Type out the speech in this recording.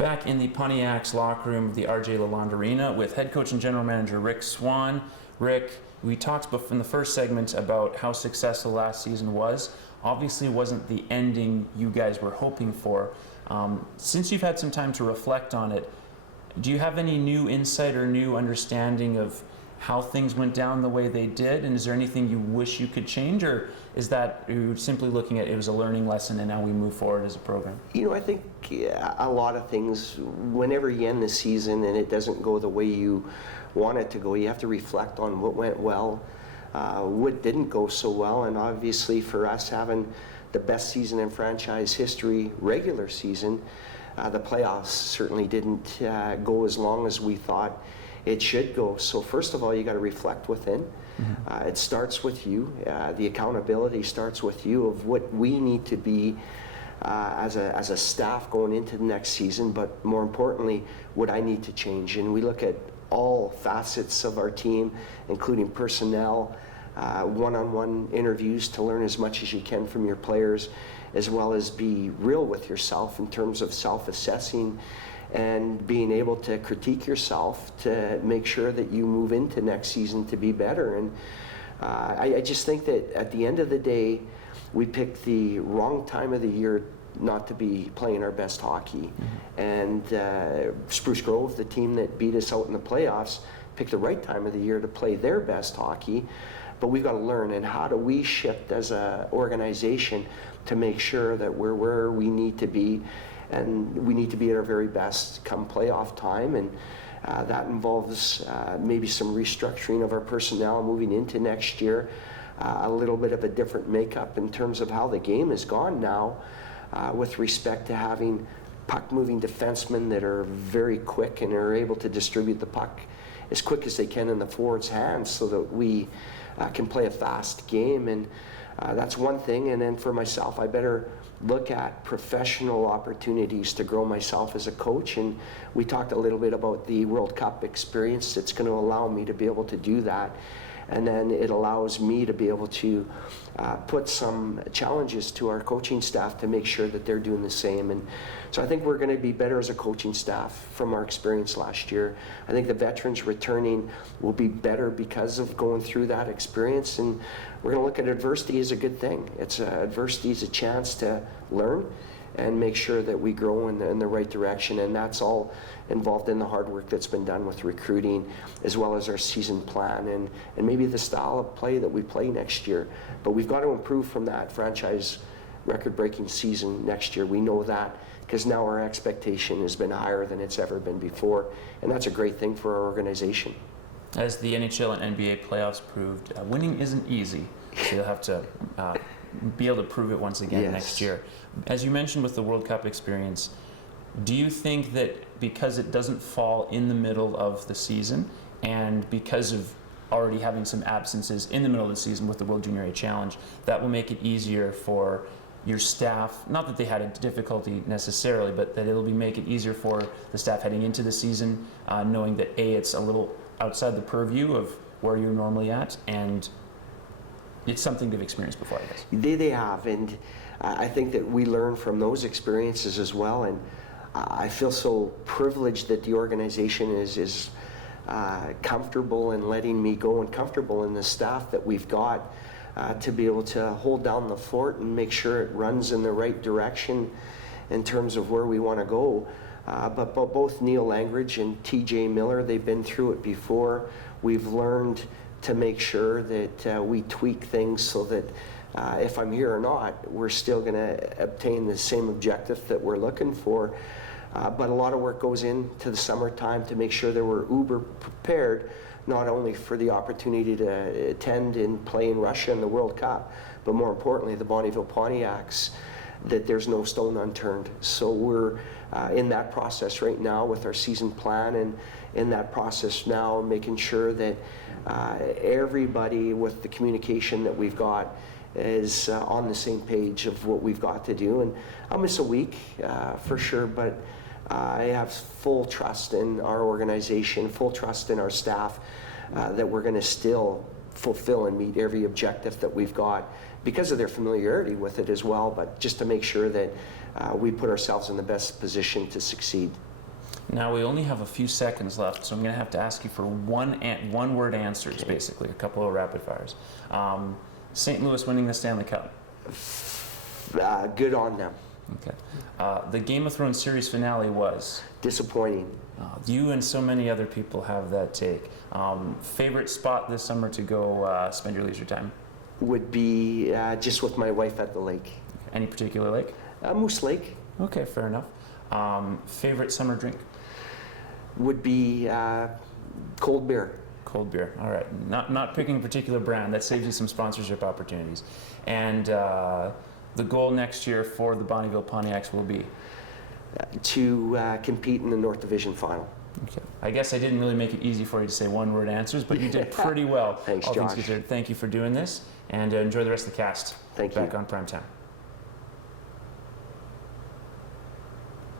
Back in the Pontiacs locker room of the RJ Lalonde Arena with head coach and general manager Rick Swan. Rick, we talked in the first segment about how successful last season was. Obviously, it wasn't the ending you guys were hoping for. Since you've had some time to reflect on it, do you have any new insight or new understanding of how things went down the way they did? And is there anything you wish you could change, or is that you're simply looking at it as a learning lesson and now we move forward as a program? You know, I think a lot of things, whenever you end the season and it doesn't go the way you want it to go, you have to reflect on what went well, what didn't go so well. And obviously for us, having the best season in franchise history, regular season, the playoffs certainly didn't go as long as we thought it should go. So first of all, you got to reflect within. It starts with you. The accountability starts with you of what we need to be as a staff going into the next season, but more importantly, what I need to change. And we look at all facets of our team, including personnel, one-on-one interviews to learn as much as you can from your players, as well as be real with yourself in terms of self-assessing and being able to critique yourself to make sure that you move into next season to be better. And I just think that at the end of the day, we picked the wrong time of the year not to be playing our best hockey. And Spruce Grove, the team that beat us out in the playoffs, picked the right time of the year to play their best hockey. But we've got to learn, and how do we shift as an organization to make sure that we're where we need to be, and we need to be at our very best come playoff time. And that involves maybe some restructuring of our personnel moving into next year, a little bit of a different makeup in terms of how the game has gone now, with respect to having puck-moving defensemen that are very quick and are able to distribute the puck as quick as they can in the forward's hands so that we can play a fast game. And that's one thing. And then for myself, I better look at professional opportunities to grow myself as a coach. And we talked a little bit about the World Cup experience. It's going to allow me to be able to do that. And then it allows me to be able to put some challenges to our coaching staff to make sure that they're doing the same. And so I think we're going to be better as a coaching staff from our experience last year. I think the veterans returning will be better because of going through that experience. And we're going to look at adversity as a good thing. Adversity is a chance to learn and make sure that we grow in the right direction. And that's all involved in the hard work that's been done with recruiting, as well as our season plan and maybe the style of play that we play next year. But we've got to improve from that franchise record-breaking season next year. We know that because now our expectation has been higher than it's ever been before. And that's a great thing for our organization. As the NHL and NBA playoffs proved, winning isn't easy. So you'll have to be able to prove it once again next year. As you mentioned with the World Cup experience, do you think that because it doesn't fall in the middle of the season, and because of already having some absences in the middle of the season with the World Junior A Challenge, that will make it easier for your staff, not that they had a difficulty necessarily, but that it'll make it easier for the staff heading into the season, knowing that A, it's a little outside the purview of where you're normally at, and it's something they've experienced before, I guess. They have, and I think that we learn from those experiences as well. And I feel so privileged that the organization is comfortable in letting me go and comfortable in the staff that we've got to be able to hold down the fort and make sure it runs in the right direction in terms of where we want to go. But both Neil Langridge and TJ Miller, they've been through it before. We've learned to make sure that we tweak things so that if I'm here or not, we're still going to obtain the same objective that we're looking for. But a lot of work goes into the summertime to make sure that we're uber prepared, not only for the opportunity to attend and play in Russia in the World Cup, but more importantly, the Bonnyville Pontiacs, that there's no stone unturned. So we're in that process right now with our season plan, and in that process now making sure that everybody with the communication that we've got is on the same page of what we've got to do. And I'll miss a week for sure, but I have full trust in our organization, full trust in our staff that we're going to still fulfill and meet every objective that we've got because of their familiarity with it as well, but just to make sure that we put ourselves in the best position to succeed. Now we only have a few seconds left, so I'm going to have to ask you for one-word answers, basically, a couple of rapid fires. St. Louis winning the Stanley Cup. Good on them. Okay. The Game of Thrones series finale was? Disappointing. You and so many other people have that take. Favorite spot this summer to go spend your leisure time? Would be just with my wife at the lake. Any particular lake? Moose Lake. Okay, fair enough. Favorite summer drink? Would be cold beer. Cold beer. All right. Not picking a particular brand. That saves you some sponsorship opportunities. And the goal next year for the Bonnyville Pontiacs will be? To compete in the North Division final. Okay. I guess I didn't really make it easy for you to say one-word answers, but you did pretty well. Thanks, all Josh. things considered. Thank you for doing this, and enjoy the rest of the cast. Thank you. Back on Primetime.